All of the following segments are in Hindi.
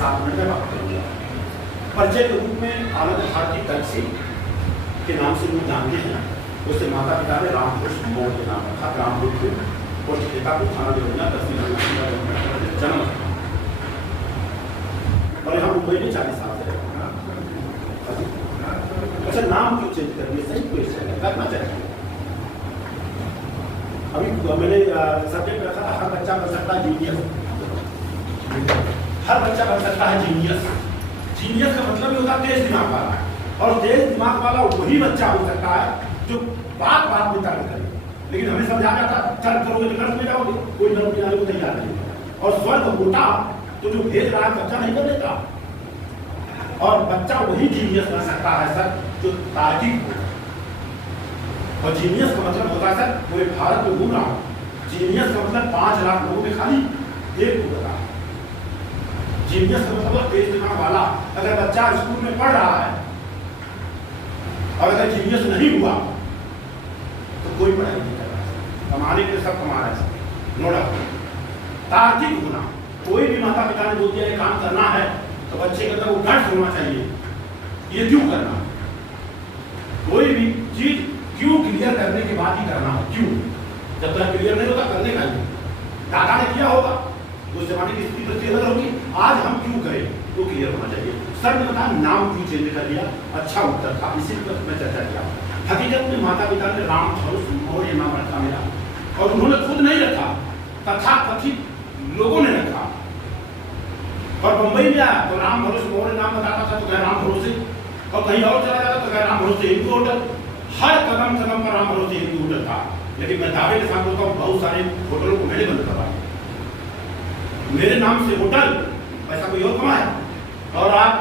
7 मिनट में बात करूंगा। परिचय के रूप में आनंद भारती टैक्सी के नाम से लोग जानते हैं। उससे माता पिता ने रामकृष्ण मौर्य के नाम रखा। रामकृष्ण पोस्ट को थाना योजना 10 जन्म और यहाँ मुंबई में 40 साल से रहता। अच्छा, नाम क्यों चेंज करेंगे? सही क्वेश्चन है, करना चाहिए। अभी मैंने सब्जेक्ट रखा था, हर बच्चा बन सकता है जीनियस। हर बच्चा बन सकता है जीनियस। जीनियस का मतलब ये होता है तेज दिमाग वाला, और तेज दिमाग वाला वही बच्चा हो सकता है जो बात बात में तर्क करे। लेकिन हमें समझा जाता तर्क करोगे तो नर्क में जाओगे, कोई नर्क में जाने को तैयार नहीं। और स्वर्ग होता तो जो भेज रहा है बच्चा नहीं कर लेता, और बच्चा वही जीनियस बन सकता है सर जो तार्किक हो। और जीनियस का मतलब होता है सर पूरे भारत में घूम रहा हूँ, जीनियस का मतलब 5 लाख लोगों में खाली एक को बता। जीनियस का मतलब तेज दिमाग वाला। अगर बच्चा स्कूल में पढ़ रहा है और अगर जीनियस नहीं हुआ तो कोई पढ़ाई नहीं कर रहा है। कमाने के लिए सब कमा रहे हैं, नो डाउट। तार्किक होना, कोई भी माता पिता ने बोल दिया ये काम करना है तो बच्चे के अंदर वो डर होना चाहिए, ये क्यों करना। कोई भी चीज क्यों क्लियर करने के बाद ही करना है। क्यों, जब तक क्लियर नहीं होता करने का नहीं। दादा ने किया होगा, उस जमाने की स्थिति दृष्टि अलग होगी, आज हम क्यों करें तो क्लियर होना चाहिए। सर ने बताया नाम क्यों चेंज कर दिया, अच्छा उत्तर था, इसी पर मैं चर्चा किया। हकीकत में माता पिता ने रामकृष्ण मौर्य नाम रखा मेरा, और उन्होंने खुद नहीं रखा, तथाकथित लोगों ने रखा। और मुंबई में आया तो रामकृष्ण मौर्य नाम बताता था तो कह राम भरोसे, और कहीं और चला जाता तो कह राम भरोसे हिंदू होटल। हर कदम कदम पर राम भरोसे हिंदू होटल था। लेकिन मैं दावे के साथ बोलता हूँ बहुत सारे होटलों को मैंने बंद करवाया। मेरे नाम से होटल पैसा कोई और कमाए। और आप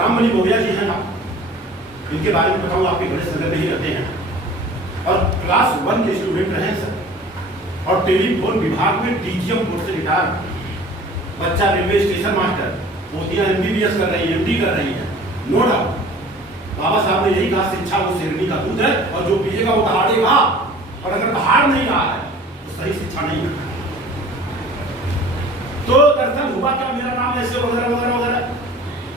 रामबली बोरिया जी हैं ना, इनके बारे में बताऊँ, आपके गणेश नगर में ही रहते हैं और क्लास 1 के स्टूडेंट रहे सर, और टेलीफोन विभाग में डीजीएम पोस्ट से रिटायर। बच्चा रेलवे स्टेशन मास्टर, मोतियां MBBS कर रही है, MD कर रही है, नो डाउट। बाबा साहब ने यही कहा शिक्षा वो शेरनी का दूध है, और जो पिएगा वो दहाड़ेगा। और अगर दहाड़ नहीं रहा है तो सही शिक्षा नहीं है। तो दरअसल हुआ क्या, मेरा नाम ऐसे वगैरह वगैरह वगैरह।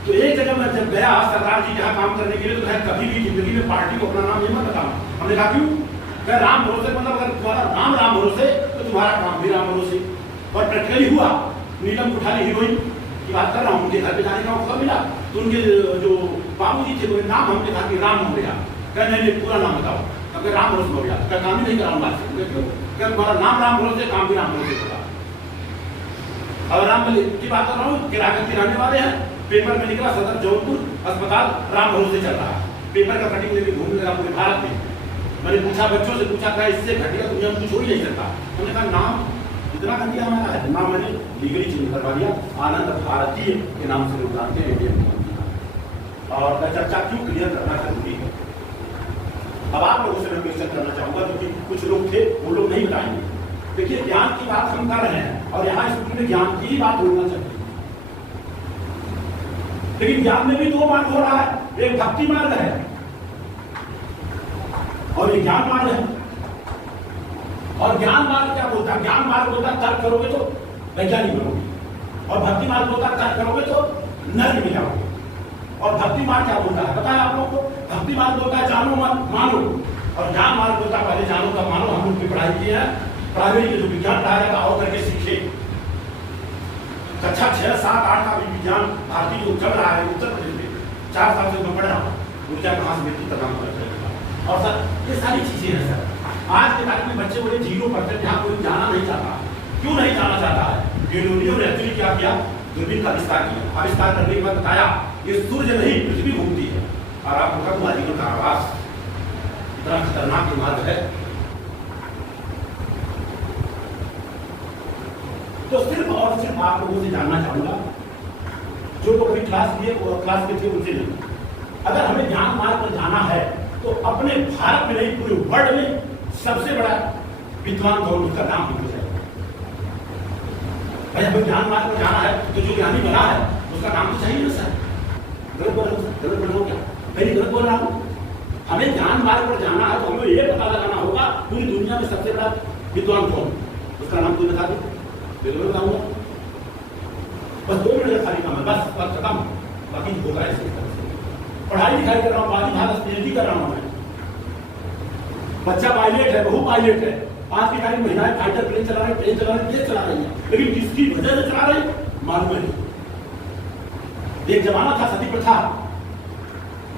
तो एक जगह मैं जब गया सरदार जी जहाँ काम करने के लिए, तो कहा कभी भी जिंदगी में पार्टी को अपना नाम ये मत बताओ। हमने कहा क्यों? कह राम भरोसे, मतलब अगर तुम्हारा नाम राम भरोसे तो तुम्हारा काम भी राम भरोसे। और प्रैक्टिकली हुआ। नीलम कोठारी हीरोइन की बात कर रहा हूँ, उनके घर पे जाने का मौका मिला तो उनके जो बाबूजी थे उनके नाम हमने कहा कि राम मौर्य। कह नहीं पूरा नाम बताओ। कभी राम भरोसे मौर्य का काम ही नहीं कराऊंगा। क्या तुम्हारा नाम राम भरोसे, काम भी राम भरोसे होगा। और राम की बात कर रहा हूँ, किराकर के रहने वाले हैं। पेपर में निकला सदर जौनपुर अस्पताल राम भरोसे चल रहा है। पेपर का कटिंग लेके घूमने लगा पूरे भारत में। मैंने पूछा, बच्चों से पूछा, था इससे घटिया दुनिया में कुछ हो ही नहीं सकता। उन्होंने कहा नाम इतना घटिया हमारा है, नाम मैंने लीगली चेंज करवा दिया, आनंद भारतीय के नाम से लोग जानते हैं इंडियन। और चर्चा क्यों क्लियर करना जरूरी है। अब आप लोगों से मैं क्वेश्चन करना चाहूंगा, क्योंकि कुछ लोग थे वो लोग नहीं बताएंगे। देखिए ज्ञान की बात हम कर रहे हैं और यहाँ स्कूल में ज्ञान की ही बात होना चाहिए, लेकिन ज्ञान में भी 2 मार्ग हो रहा है। एक भक्ति मार्ग है और एक ज्ञान मार्ग है। और ज्ञान मार्ग क्या बोलता है? ज्ञान मार्ग बोलता है तर्क करोगे तो वैज्ञानिक बनोगे, और भक्ति मार्ग बोलता है तर्क करोगे तो नर्क में जाओगे। और भक्ति मार्ग क्या बोलता है पता है आप लोगों को? भक्ति मार्ग बोलता है जानो मत मानो, और ज्ञान मार्ग बोलता है पहले जानो तब मानो। हम उनकी पढ़ाई की है, प्राइवेट के जो विज्ञान पढ़ाया जाता और करके सीखे। कक्षा 6, 7, 8 का भी विज्ञान भारतीय जो चल रहा है उत्तर प्रदेश में 4 साल से मैं पढ़ रहा हूँ। ऊर्जा कहाँ से मिलती तमाम पता। और सर ये सारी चीजें हैं सर। आज के तारीख में बच्चे बोले 0% यहाँ कोई जाना नहीं चाहता। क्यों नहीं जाना चाहता है? गैलीलियो ने एक्चुअली क्या किया, दूरबीन का आविष्कार किया। आविष्कार करने के बाद बताया ये सूर्य नहीं पृथ्वी घूमती है। और आपको कहा तुम्हारी का आवास इतना खतरनाक मार्ग है। तो सिर्फ और सिर्फ आप लोगों से जानना चाहूंगा, जो लोग अभी क्लास के थे उनसे नहीं, अगर हमें ज्ञान मार्ग पर जाना है तो अपने भारत में नहीं पूरे वर्ल्ड में सबसे बड़ा विद्वान कौन, उसका नाम लिखो जाए। भाई हमें ज्ञान मार्ग पर जाना है तो जो ज्ञानी बना है उसका नाम तो चाहिए ना सर। गलत बोल रहा हूँ क्या? मैं गलत बोल रहा हूँ। हमें ज्ञान मार्ग पर जाना है तो हमें ये पता लगाना होगा पूरी दुनिया में सबसे बड़ा विद्वान कौन, उसका नाम कोई बता दो। बस 2 मिनट का खाली काम है, बस खत्म। बाकी होगा ऐसे पढ़ाई लिखाई कर रहा हूँ, बाकी भारत पीएचडी कर रहा हूँ मैं। बच्चा पायलट है, बहू पायलट है, आज की तारीख महिलाएं फाइटर प्लेन चला रही, ट्रेन चला रही, देश चला रही है, लेकिन किसकी वजह से चला रही मालूम नहीं। एक जमाना था सती प्रथा,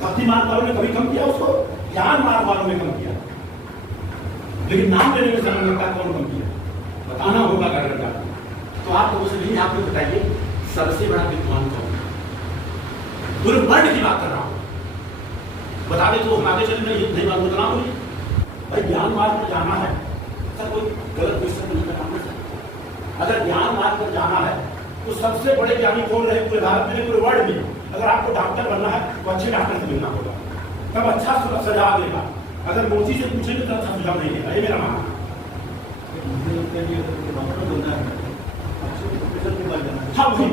भक्ति मार्ग वालों ने कभी कम किया उसको, ज्ञान मार्ग वालों ने कम किया, लेकिन नाम लेने में समय लगता कौन कम किया, बताना होगा घर घर जाकर। तो आप लोगों से नहीं, आप लोग बताइए सबसे बड़ा विद्वान कौन है? पूरे वर्ल्ड की बात कर रहा हूं, बता दे तो हम आगे चले, मैं ये नहीं बात बता रहा भाई। ज्ञान मार्ग पर जाना है सर, कोई गलत क्वेश्चन नहीं करना सर। अगर ज्ञान मार्ग पर जाना है तो सबसे बड़े ज्ञानी कौन रहे पूरे भारत में, पूरे वर्ल्ड में? अगर आपको डॉक्टर बनना है तो अच्छे डॉक्टर से मिलना होगा, तब अच्छा सुझाव देगा। अगर मोदी से पूछेंगे तो अच्छा सुझाव नहीं देगा, ये मेरा मानना है। हाँ वही,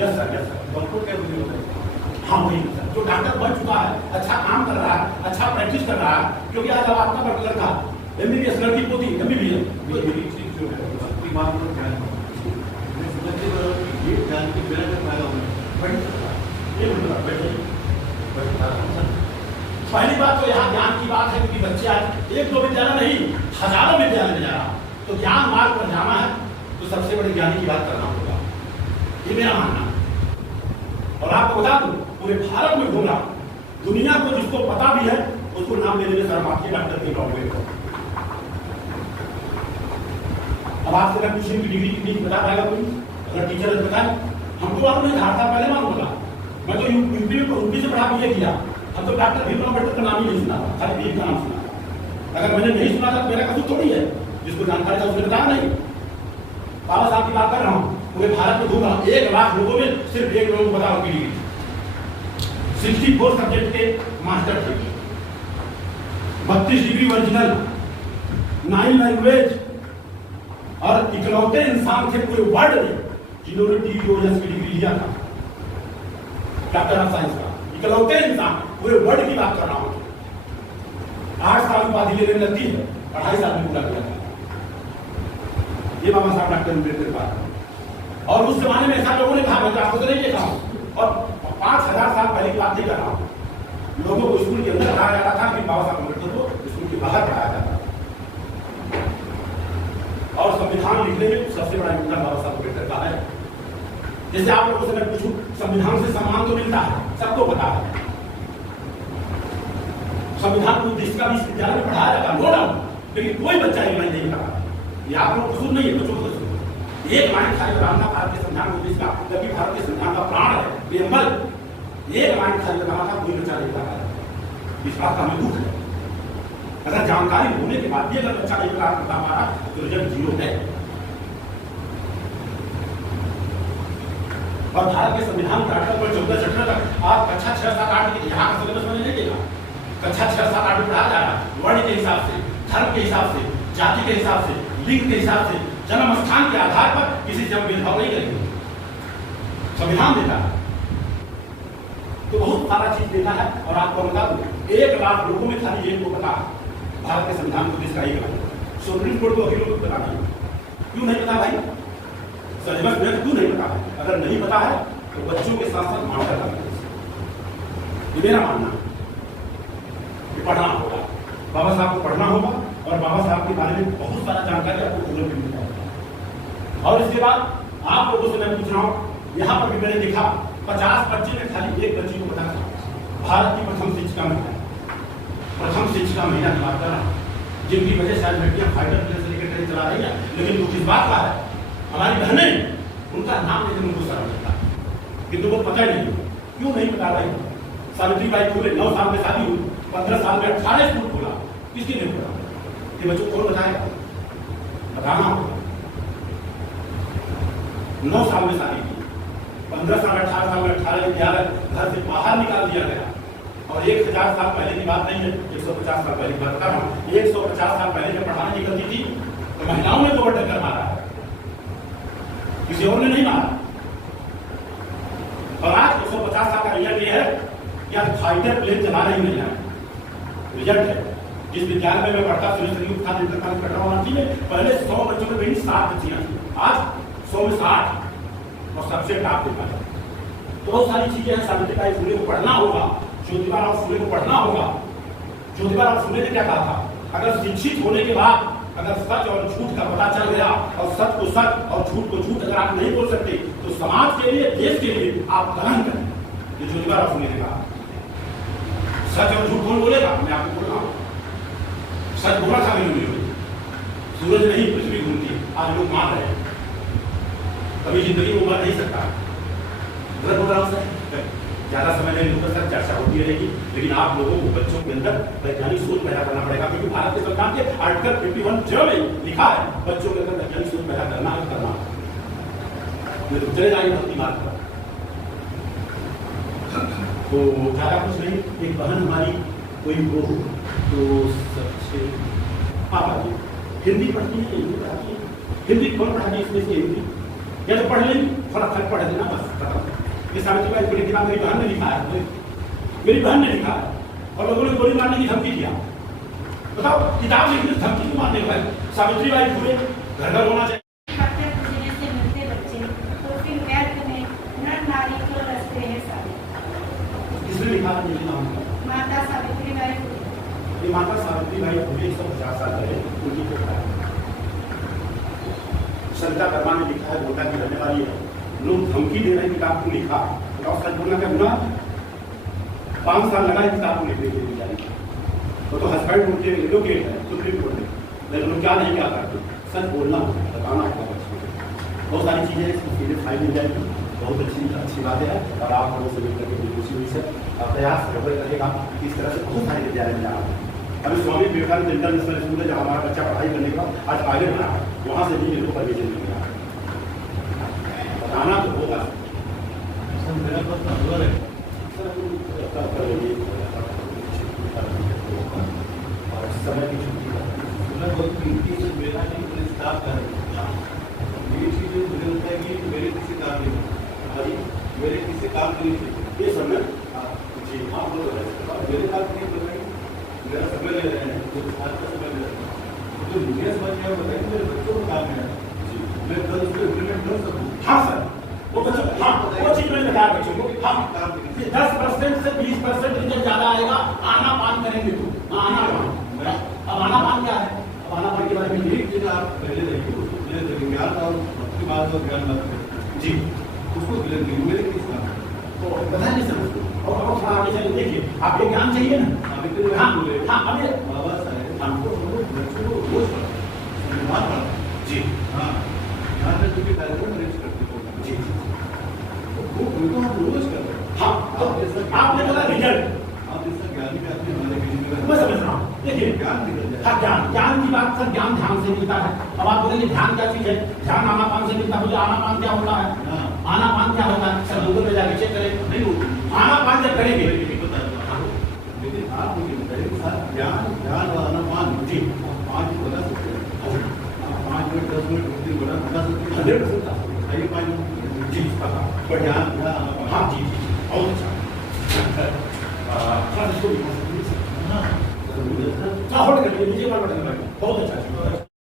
yes sir, yes sir, doctor क्या? हाँ वही सर, जो डॉक्टर बन चुका है, अच्छा काम कर रहा है, अच्छा प्रैक्टिस कर रहा है। क्योंकि आज आपका लड़का एमबीबीएस, लड़की पोती एमबीबीएस, पहली बात तो यहाँ ज्ञान की बात है, क्योंकि बच्चे आज 1-2 विद्यालय नहीं, हजारों विद्यालय में जा रहा। तो ज्ञान मार्ग पर जाना है तो सबसे बड़े ज्ञानी की बात करना होगा, ये मेरा मानना है। और आपको बता दूं, पूरे भारत में घूम रहा, दुनिया को जिसको पता भी है उसको नाम लेने में शर्म आती है, डॉक्टर के प्रॉब्लम को। अब आपसे मैं पूछने की डिग्री कितनी बता पाएगा कोई? अगर टीचर ने बताया, हमको मालूम नहीं था, पहले मालूम होगा। मैं तो यूपी से पढ़ा के किया, हम तो डॉक्टर भीमराव अम्बेडकर का नाम ही नहीं सुना था, खाली भीम का नाम सुना। अगर मैंने नहीं सुना था तो मेरा कसूर थोड़ी है, जिसको जानकारी था उसने बताया नहीं। बाबा साहब की बात कर रहा हूँ, पूरे भारत में घूम रहा हूँ, 1 लाख लोगों में सिर्फ 1 लोगों को बताओ की डिग्री, 64 सब्जेक्ट के मास्टर थे, 32 डिग्री ओरिजिनल, 9 लैंग्वेज, और इकलौते इंसान थे पूरे वर्ल्ड में जिन्होंने टीओएस की डिग्री लिया था, डॉक्टर ऑफ साइंस का। इकलौते इंसान, पूरे वर्ल्ड की बात कर रहा हूं। 8 साल की उपाधि लेने लगती है, 2.5 साल में पूरा किया था। ये बाबा साहब डॉक्टर अम्बेडकर बात। और उस जमाने में ऐसा लोगों ने कहा, मैं आपको तो नहीं लिखा हूं, और 5000 साल पहले की बात नहीं कर रहा हूं। लोगों को स्कूल के अंदर पढ़ाया जाता था, कि बाबा साहब अम्बेडकर को स्कूल के बाहर पढ़ाया जाता था। और संविधान लिखने में सबसे बड़ा योगदान बाबा साहब अम्बेडकर का है। जैसे आप लोगों से मैं पूछूं, संविधान से सम्मान तो मिलता है, सबको पता है। संविधान को देश का भी विद्यालय में पढ़ाया जाता है, नो डाउट, लेकिन कोई बच्चा एक लाइन नहीं पढ़ा। ये आप लोग कसूर नहीं है, बच्चों को कसूर। एक लाइन खाली बनाना भारत के संविधान को, देश का, जबकि भारत के संविधान का प्राण है, बेअमल, एक लाइन खाली बनाना था, कोई बच्चा नहीं पढ़ा। इस बात का हमें दुख है। अगर जानकारी होने के बाद भी अगर बच्चा नहीं पढ़ा पाता तो रिजल्ट 0 है। और भारत के संविधान के आर्टिकल पर 14-17 तक आप कक्षा 6-7 8 की यहाँ का सिलेबस में नहीं लेगा। कक्षा 6-7 8 में पढ़ाया जा रहा है वर्ण के हिसाब से, धर्म के हिसाब से, जाति के हिसाब से, लिंग के हिसाब से, जन्म स्थान के आधार पर किसी से भेदभाव नहीं करेंगे। संविधान देता है तो बहुत सारा चीज देता है। और आपको बता दूं, 1 लाख लोगों में खाली एक को पता भारत के संविधान को किसका ही पता। सुप्रीम कोर्ट को अभी लोगों को पता नहीं, क्यों नहीं पता भाई? सिलेबस में क्यों नहीं पता है? अगर नहीं पता है तो बच्चों के साथ साथ मास्टर का, ये मेरा मानना है कि पढ़ना होगा, बाबा साहब को पढ़ना होगा, और बाबा साहब के बारे में बहुत सारा जानकारी आपको गूगल पे मिलता है। और इसके बाद आप लोगों से मैं पूछ रहा हूँ, यहाँ पर भी मैंने देखा 50 बच्चे में खाली एक बच्ची को पता था भारत की प्रथम शिक्षिका महिला, प्रथम शिक्षिका महिला की बात कर रहा हूँ, जिनकी वजह से लड़कियां फाइटर प्लेन से लेकर ट्रेन चला रही है। लेकिन दुख इस बात का है, हमारी बहनें, उनका नाम लेकर उनको शर्म लगता है, किंतु वो पता ही नहीं। क्यों नहीं पता भाई? सावित्री बाई फुले 9 साल में शादी हुई, 15 साल में 18 स्कूल खोला, किसकी नहीं खोला? ये बच्चों को कौन बताएगा? बताना होगा। 9 साल में शादी की, 15 साल 18 साल में 18 विद्यालय घर से बाहर निकाल दिया गया। और 1000 साल पहले की बात नहीं है, 150 साल पहले की बात बता रहा हूँ। 150 साल पहले जब पढ़ाने निकलती थी तो महिलाओं ने तो टक्कर मारा है, किसी और ने नहीं मारा। और आज 150 साल का रिजल्ट ये है कि आज फाइटर प्लेन चला रही महिला, रिजल्ट है। जिस विद्यालय में मैं पढ़ता सुरेश था, पहले 100 बच्चों में 60 बच्चियां थी, आज 100 में 60। और सबसे टॉप पे पाया। तो बहुत सारी चीजें हैं, सावित्रीबाई फुले को पढ़ना होगा, ज्योतिबा फुले को पढ़ना होगा। ज्योतिबा फुले ने क्या कहा था, अगर शिक्षित होने के बाद अगर सच और झूठ का पता चल गया और सच को सच और झूठ को झूठ अगर आप नहीं बोल सकते तो समाज के लिए, देश के लिए आप दहन करें। ये ज्योतिबा फुले ने कहा। सच और झूठ कौन बोलेगा, मैं आपको बोल रहा हूँ। सच बोला था मैंने, सूरज नहीं पृथ्वी घूमती है, आज लोग मान रहे हैं, कभी जिंदगी में उमर नहीं सकता। गलत बोल रहा हूँ सर, ज्यादा समय नहीं लूंगा सर, चर्चा होती रहेगी, लेकिन आप लोगों को बच्चों के अंदर वैज्ञानिक सोच पैदा करना पड़ेगा, क्योंकि भारत के संविधान के आर्टिकल 51 में लिखा है बच्चों के अंदर वैज्ञानिक सोच पैदा करना है, करना नहीं तो चले जाएंगे भक्ति मार्ग पर। तो ज्यादा कुछ नहीं, एक बहन हमारी कोई हो तो सबसे पापा जी हिंदी पढ़ती है, हिंदी पढ़ाती है, हिंदी कौन पढ़ाती है इसमें से हिंदी, या तो पढ़ लेंगे थोड़ा खर्च पढ़ देना बस खत्म। ये सावित्रीबाई फुले की बात मेरी बहन ने लिखा है, मेरी बहन ने लिखा है, और लोगों ने गोली मारने की धमकी दिया। बताओ किताब लिखने से धमकी क्यों मारने का? सावित्रीबाई फुले घर घर होना चाहिए। किसने लिखा है मुझे नाम? माता सावित्रीबाई फुले। ये माता सावित्रीबाई फुले 150 साल पहले उनकी कथा है। सरिता वर्मा ने लिखा है, गोटा की रहने वाली है, लोग धमकी दे रहे हैं किताब को लिखा, और सच बोलना क्या गुनाह? 5 साल लगा किताब को लिखने के लिए, तो हस्बैंड उनके एडवोकेट है सुप्रीम कोर्ट में, लेकिन लोग क्या नहीं क्या करते, सच बोलना बताना है। बहुत सारी चीजें फाइल मिल जाएगी, बहुत अच्छी बातें हैं, और आप लोगों से मिलकर के खुशी हुई से प्रयास रहेगा इस तरह से बहुत सारे विद्यालय में जाना। अभी स्वामी विवेकानंद इंटरनेशनल स्कूल है जहाँ हमारा बच्चा पढ़ाई करने का आज आगे बढ़ा है, वहाँ से भी इनको परमिशन मिल गया। बताना तो होगा मेरा प्रश्न अगर है और समय की छुट्टी मैं बहुत कीमती से मेरा नहीं स्टाफ कर ये चीज़ मुझे लगता है कि मेरे किसी काम नहीं, मेरे किसी काम नहीं थे ये समय जी आप लोग मेरे काम नहीं बताइए, मेरा समय ले रहे हैं, तो आज का समय ले रहे हैं, तो मुझे समझ में बताइए मेरे बच्चों को काम है जी, मैं कल उसको इम्प्लीमेंट कर सकूँ। हाँ सर, वो बच्चों हाँ वो चीज मैंने बताया बच्चों को, हाँ 10% से 20% रिजल्ट ज्यादा आएगा, आना पान करेंगे तो आना पान। अब आना पान क्या है? अब आना पान के बारे में एक चीज आप पहले देखिए, उसको क्लियर करेंगे ज्ञान और भक्ति बात और ज्ञान बात जी, उसको क्लियर करेंगे मेरे किस काम तो बता नहीं सर। और आगे चलिए देखिए, आपको ज्ञान चाहिए ना? अभी तो हाँ हाँ अभी बाबा साहेब हमको हम लोग बच्चों को रोज संविधान पढ़ा जी हाँ यहाँ पे जो भी कार्यक्रम अरेंज करते हो जी वो उनको हम रोज कर रहे हैं। हाँ तो आपने बोला रिजल्ट, आप जैसा ज्ञानी का अपने हमारे बीच में मैं समझ रहा हूँ। देखिए ज्ञान निकल जाए। हाँ ज्ञान की बात सर, ज्ञान ध्यान से मिलता है। अब आप बोलेंगे ध्यान क्या चीज है? ध्यान आनापान से मिलता है। आनापान क्या होता है? हाँ आनापान क्या होता है? सर गूगल पे जाके चेक करें। नहीं होती आनापान जब करेंगे नहीं बता रहा हूँ, लेकिन आप मुझे बताइए सर ज्ञान ज्ञान और आनापान जी 5 बता सकते हैं, आप 5 मिनट 10 मिनट 2 दिन बता सकते हैं 100% सही 5 मिनट जी पता। पर ज्ञान ज्ञान हाँ जी बहुत अच्छा। सर इसको भी हाँ हाँ होल्ड करिए, मुझे बहुत अच्छा।